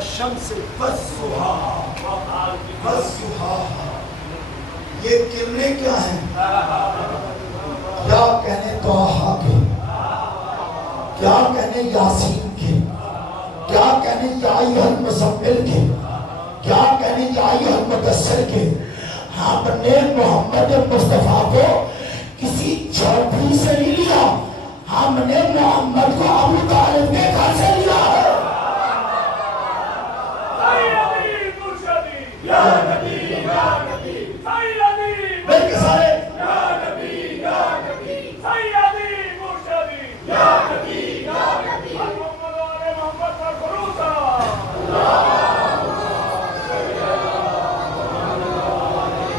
والشمس والضحیٰ والضحیٰ، یہ کرنیں کیا ہیں؟ کیا کہنے طٰہٰ کے، کیا کہنے یاسین کے، کیا کہنے یا ایھا المزمل کے، کیا کہنے یا ایھا المدثر کے. ہم نے محمد مصطفیٰ کو کسی جھوپڑی سے نہیں لیا، ہم نے محمد کو ابو طالب کے گھر سے لیا ہے. یا نبی یا نبی مل کے سارے یا نبی یا نبی سیدی مرشدی یا نبی یا نبی محمد علی محمد کا خروسا.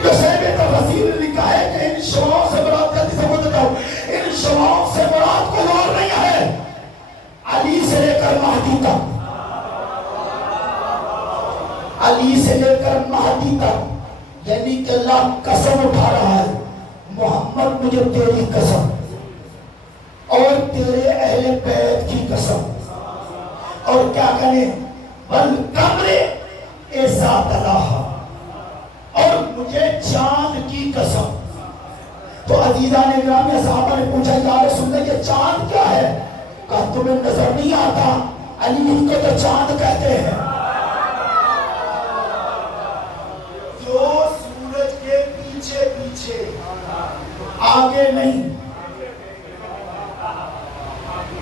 کشیب تفسیر نے لکھا ہے کہ ان شماؤں سے مراد، جلدی سے بول دیتا ہوں، ان شماؤں سے مراد کوئی اور نہیں ہے، علی سے لے کر مہدی تک، علی سے لے کر مہدی تک. یعنی کہ اللہ قسم اٹھا رہا ہے، محمد مجھے تیری قسم اور تیرے اہل بیت کی قسم، اور کیا کہنے والقمر اذا تلاہا، اور مجھے چاند کی قسم. تو عزیزان گرامی صحابہ نے پوچھا یا رسول اللہ یہ چاند کیا ہے؟ کہا تمہیں نظر نہیں آتا؟ علی ان کو تو چاند کہتے ہیں. سورج کے پیچھے پیچھے، آگے نہیں،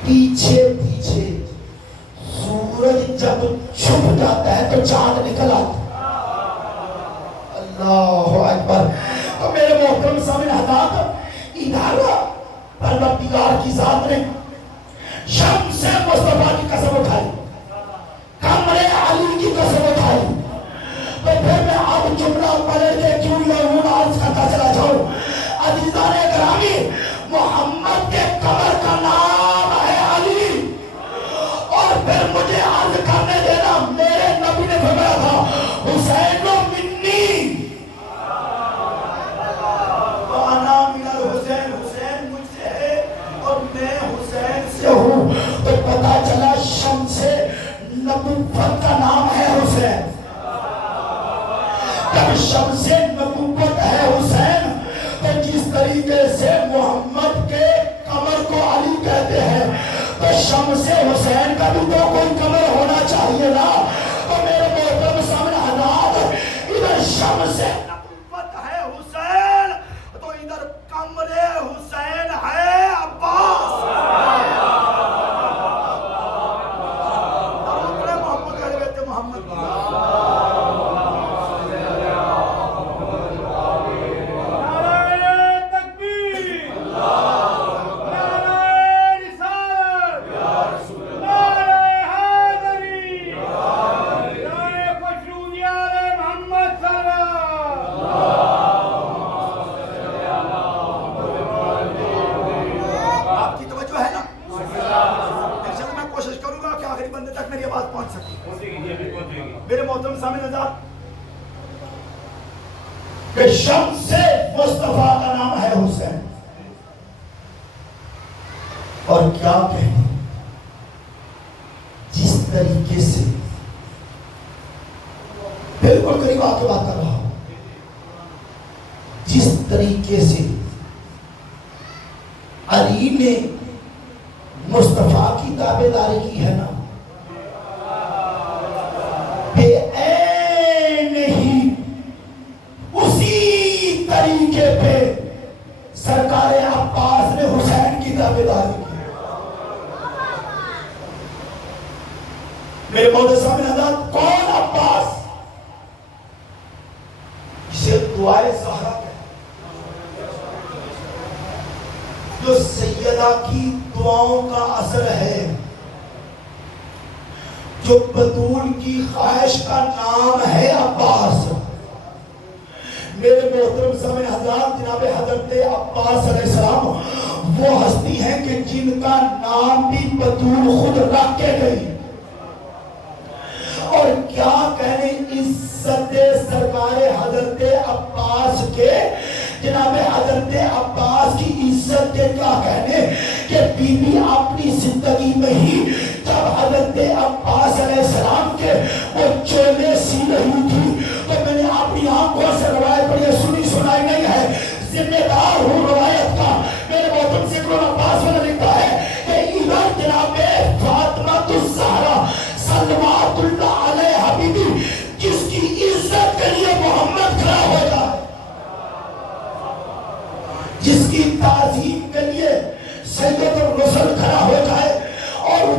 پیچھے پیچھے سورج جب چھپ جاتا ہے تو چاند نکل آتا. اللہ اکبر. تو میرے محترم سامنے حضرات، ادھر پروردگار کی ذات نے شمس مصطفیٰ کی قسم اٹھائی، قمر علی کی قسم اٹھائی. تو پھر میں اب جملہ پلٹ کے کیوں لہون عرض کرتا چلا جاؤں. عزیزان گرامی، محمد کے قبر کا نام ہے علی. اور پھر مجھے عرض کرنے دینا، میرے نبی نے فرمایا تھا حسین منی وانا من الحسین، حسین مجھ سے ہے اور میں حسین سے ہوں. تو پتا چلا شمس نبوت کا نام ہے حسین. جب شمس نبوت ہے حسین، تو جس طریقے سے محمد کے قمر کو علی کہتے ہیں، تو شمس حسین کا بھی تو کوئی قمر ہونا چاہیے نا. تو میرے محترم سامنے حضرات، ادھر شمس نبوت ہے حسین، تو ادھر قمر حسین ہے عباس. محمد اہل بیت محمد میرے محترم سامنے نظر کہ شمس مصطفیٰ کا نام ہے حسین. اور کیا کہنے، جس طریقے سے بالکل قریب آ کے بات کر رہا ہوں، جس طریقے سے علی نے مصطفیٰ کی تابعداری کی ہے نا، اسی طریقے پہ سرکار عباس نے حسین کی تابعداری کی. میرے محترم سامنے حضرات، کون عباس؟ جسے دعائے زہرا کہتے ہیں، جو سیدہ کی دعاؤں کا اثر ہے، جو بطول کی خواہش کا نام ہے عباس. میرے محترم سامنے حضرات، جناب حضرت عباس علیہ السلام وہ ہستی ہیں کہ جن کا نام بھی بطول خود رکھ کے گئی. اور کیا کہنے عزت سرکار حضرت عباس کے، جناب حضرت عباس کی عزت کے کیا کہنے کہ بی بی اپنی زندگی میں ہی جب حضرت عباس علیہ السلام کے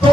2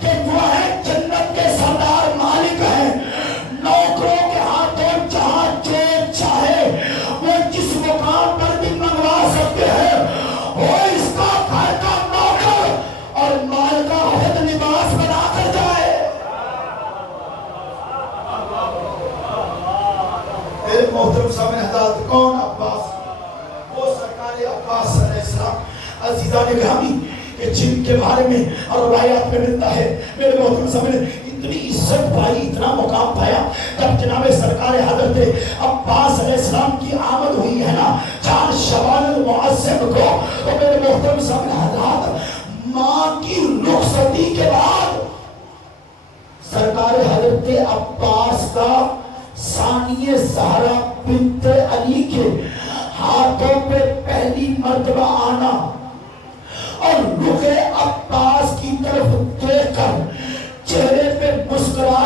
کہ وہ ہے جنت کے سردار مالک ہیں، نوکروں کے ہاتھوں جہاں جو چاہے وہ جس مقام پر بھی منگوا سکتے ہیں، وہ اس کا گھر کا نوکر اور مال کا خود لباس بنا کر جائے۔ میرے محترم سامنے حضرات، کون عباس؟ وہ سرکار عباس علیہ السلام۔ عزیزان گرامی، کہ جن کے بارے میں اور روایات میں ملتا ہے، میرے محترم سامنے اتنی عزت پائی، اتنا مقام پایا، جب جناب سرکار حضرت عباس علیہ السلام کی آمد ہوئی ہے نا 4 شوال المعظم کو، تو میرے محترم سامنے حضرات ماں کی رخصتی کے بعد سرکار حضرت عباس کا ثانیہ زہرا بنت علی کے ہاتھوں پہ پہلی مرتبہ آنا اور رخ عباس